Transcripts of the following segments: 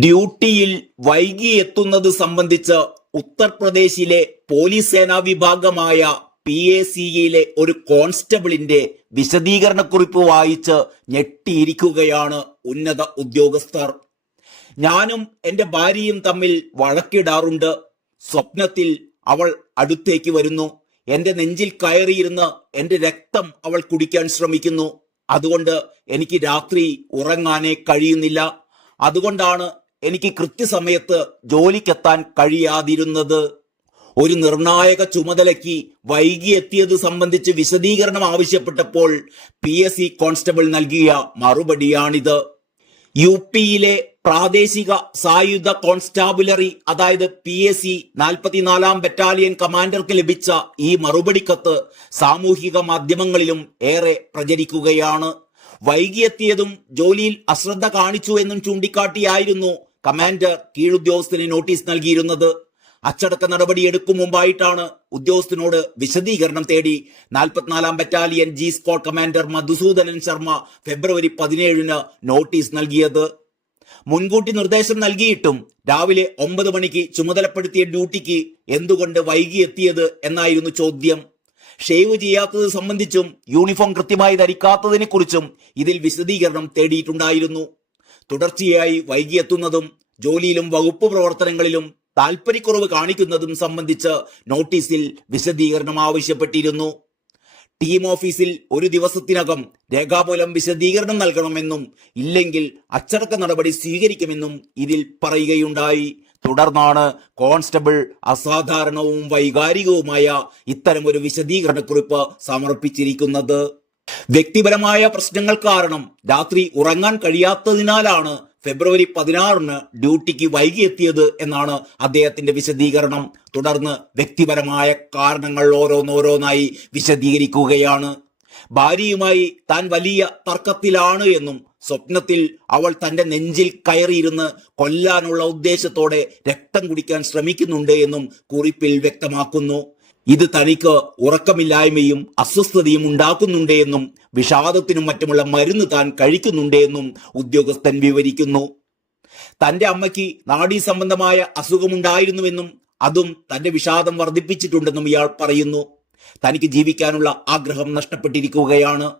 ഡ്യൂട്ടിയിൽ വൈകി എത്തുന്നത് സംബന്ധിച്ച് ഉത്തർപ്രദേശിലെ പോലീസ് സേനാ വിഭാഗമായ പി എ സിയിലെ ഒരു കോൺസ്റ്റബിളിന്റെ വിശദീകരണക്കുറിപ്പ് വായിച്ച് ഞെട്ടിയിരിക്കുകയാണ് ഉന്നത ഉദ്യോഗസ്ഥർ. ഞാനും എന്റെ ഭാര്യയും തമ്മിൽ വഴക്കിടാറുണ്ട്. സ്വപ്നത്തിൽ അവൾ അടുത്തേക്ക് വരുന്നു. എന്റെ നെഞ്ചിൽ കയറിയിരുന്ന് എന്റെ രക്തം അവൾ കുടിക്കാൻ ശ്രമിക്കുന്നു. അതുകൊണ്ട് എനിക്ക് രാത്രി ഉറങ്ങാനേ കഴിയുന്നില്ല. അതുകൊണ്ടാണ് എനിക്ക് കൃത്യസമയത്ത് ജോലിക്കെത്താൻ കഴിയാതിരുന്നത്. ഒരു നിർണായക ചുമതലയ്ക്ക് വൈകിയെത്തിയത് സംബന്ധിച്ച് വിശദീകരണം ആവശ്യപ്പെട്ടപ്പോൾ പി എസ് സി കോൺസ്റ്റബിൾ നൽകിയ മറുപടിയാണിത്. യു പിയിലെ പ്രാദേശിക സായുധ കോൺസ്റ്റാബുലറി അതായത് പി എസ് സി നാൽപ്പത്തിനാലാം ബറ്റാലിയൻ കമാൻഡർക്ക് ലഭിച്ച ഈ മറുപടി കത്ത് സാമൂഹിക മാധ്യമങ്ങളിലും ഏറെ പ്രചരിക്കുകയാണ്. വൈകിയെത്തിയതും ജോലിയിൽ അശ്രദ്ധ കാണിച്ചു എന്നും ചൂണ്ടിക്കാട്ടിയായിരുന്നു കമാൻഡർ കീഴുദ്യോഗസ്ഥന് നോട്ടീസ് നൽകിയിരുന്നത്. അച്ചടക്ക നടപടി എടുക്കും മുമ്പായിട്ടാണ് ഉദ്യോഗസ്ഥനോട് വിശദീകരണം തേടി നാൽപ്പത്തിനാലാം battalion G squad commander Madhusoodanan Sharma February പതിനേഴിന് നോട്ടീസ് നൽകിയത്. മുൻകൂട്ടി നിർദ്ദേശം നൽകിയിട്ടും രാവിലെ ഒമ്പത് മണിക്ക് ചുമതലപ്പെടുത്തിയ ഡ്യൂട്ടിക്ക് എന്തുകൊണ്ട് വൈകിയെത്തിയത് എന്നായിരുന്നു ചോദ്യം. ഷേവ് ചെയ്യാത്തത് സംബന്ധിച്ചും യൂണിഫോം കൃത്യമായി ധരിക്കാത്തതിനെ കുറിച്ചും ഇതിൽ വിശദീകരണം തേടിയിട്ടുണ്ടായിരുന്നു. തുടർച്ചയായി വൈകിയെത്തുന്നതും ജോലിയിലും വകുപ്പ് പ്രവർത്തനങ്ങളിലും താൽപ്പര്യക്കുറവ് കാണിക്കുന്നതും സംബന്ധിച്ച് നോട്ടീസിൽ വിശദീകരണം ആവശ്യപ്പെട്ടിരുന്നു. ടീം ഓഫീസിൽ ഒരു ദിവസത്തിനകം രേഖാമൂലം വിശദീകരണം നൽകണമെന്നും ഇല്ലെങ്കിൽ അച്ചടക്ക നടപടി സ്വീകരിക്കുമെന്നും ഇതിൽ പറയുകയുണ്ടായി. തുടർന്നാണ് കോൺസ്റ്റബിൾ അസാധാരണവും വൈകാരികവുമായ ഇത്തരമൊരു വിശദീകരണക്കുറിപ്പ് സമർപ്പിച്ചിരിക്കുന്നത്. വ്യക്തിപരമായ പ്രശ്നങ്ങൾ കാരണം രാത്രി ഉറങ്ങാൻ കഴിയാത്തതിനാലാണ് ഫെബ്രുവരി പതിനാറിന് ഡ്യൂട്ടിക്ക് വൈകിയെത്തിയത് എന്നാണ് അദ്ദേഹത്തിന്റെ വിശദീകരണം. തുടർന്ന് വ്യക്തിപരമായ കാരണങ്ങൾ ഓരോന്നോരോന്നായി വിശദീകരിക്കുകയാണ്. ഭാര്യയുമായി താൻ വലിയ തർക്കത്തിലാണ് എന്നും സ്വപ്നത്തിൽ അവൾ തന്റെ നെഞ്ചിൽ കയറിയിരുന്ന് കൊല്ലാനുള്ള ഉദ്ദേശത്തോടെ രക്തം കുടിക്കാൻ ശ്രമിക്കുന്നുണ്ട് എന്നും കുറിപ്പിൽ വ്യക്തമാക്കുന്നു. ഇത് തനിക്ക് ഉറക്കമില്ലായ്മയും അസ്വസ്ഥതയും ഉണ്ടാക്കുന്നുണ്ട് എന്നും വിഷാദത്തിനും മറ്റുമുള്ള മരുന്ന് താൻ കഴിക്കുന്നുണ്ട് എന്നും ഉദ്യോഗസ്ഥൻ വിവരിക്കുന്നു. തന്റെ അമ്മയ്ക്ക് നാഡീ സംബന്ധമായ അസുഖമുണ്ടായിരുന്നുവെന്നും അതും തന്റെ വിഷാദം വർദ്ധിപ്പിച്ചിട്ടുണ്ടെന്നും ഇയാൾ പറയുന്നു. തനിക്ക് ജീവിക്കാനുള്ള ആഗ്രഹം നഷ്ടപ്പെട്ടിരിക്കുകയാണ്.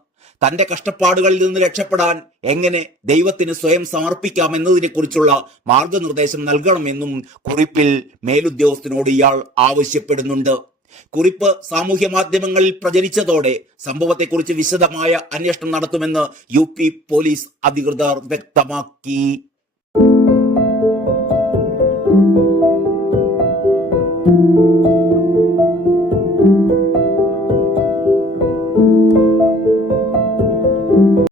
തന്റെ കഷ്ടപ്പാടുകളിൽ നിന്ന് രക്ഷപ്പെടാൻ എങ്ങനെ ദൈവത്തിന് സ്വയം സമർപ്പിക്കാം എന്നതിനെക്കുറിച്ചുള്ള മാർഗനിർദ്ദേശം നൽകണമെന്നും കുറിപ്പിൽ മേലുദ്യോഗസ്ഥനോട് ഇയാൾ ആവശ്യപ്പെടുന്നുണ്ട്. കുറിപ്പ് സാമൂഹ്യ മാധ്യമങ്ങളിൽ പ്രചരിച്ചതോടെ സംഭവത്തെക്കുറിച്ച് വിശദമായ അന്വേഷണം നടത്തുമെന്ന് യു പോലീസ് അധികൃതർ വ്യക്തമാക്കി.